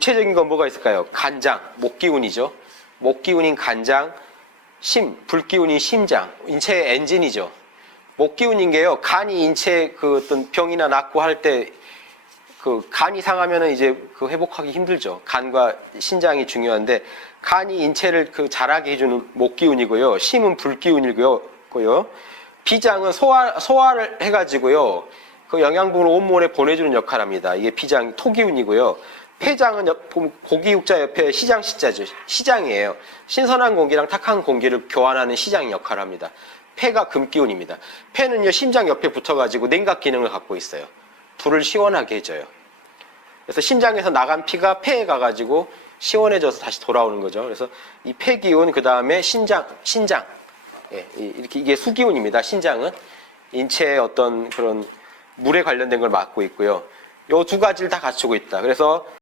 구체적인 건 뭐가 있을까요? 간장, 목기운이죠. 목기운인 간장, 심, 불기운인 심장, 인체의 엔진이죠. 목기운인 게요. 간이 인체 그 어떤 병이나 낫고 할 때 그 간이 상하면은 이제 그 회복하기 힘들죠. 간과 신장이 중요한데 간이 인체를 그 자라게 해주는 목기운이고요. 심은 불기운이고요. 고요. 비장은 소화 소화를 해가지고요. 그 영양분을 온몸에 보내주는 역할을 합니다. 이게 비장 토기운이고요. 폐장은 옆- 고기 육자 옆에 시장 시자죠. 시장이에요. 신선한 공기랑 탁한 공기를 교환하는 시장 역할을 합니다. 폐가 금기운입니다. 폐는요 심장 옆에 붙어가지고 냉각 기능을 갖고 있어요. 불을 시원하게 해줘요. 그래서 심장에서 나간 피가 폐에 가가지고 시원해져서 다시 돌아오는 거죠. 그래서 이 폐 기운 그 다음에 신장 신장 예, 이- 이렇게 이게 수기운입니다. 신장은 인체의 어떤 그런 물에 관련된 걸 맡고 있고요. 요 두 가지를 다 갖추고 있다. 그래서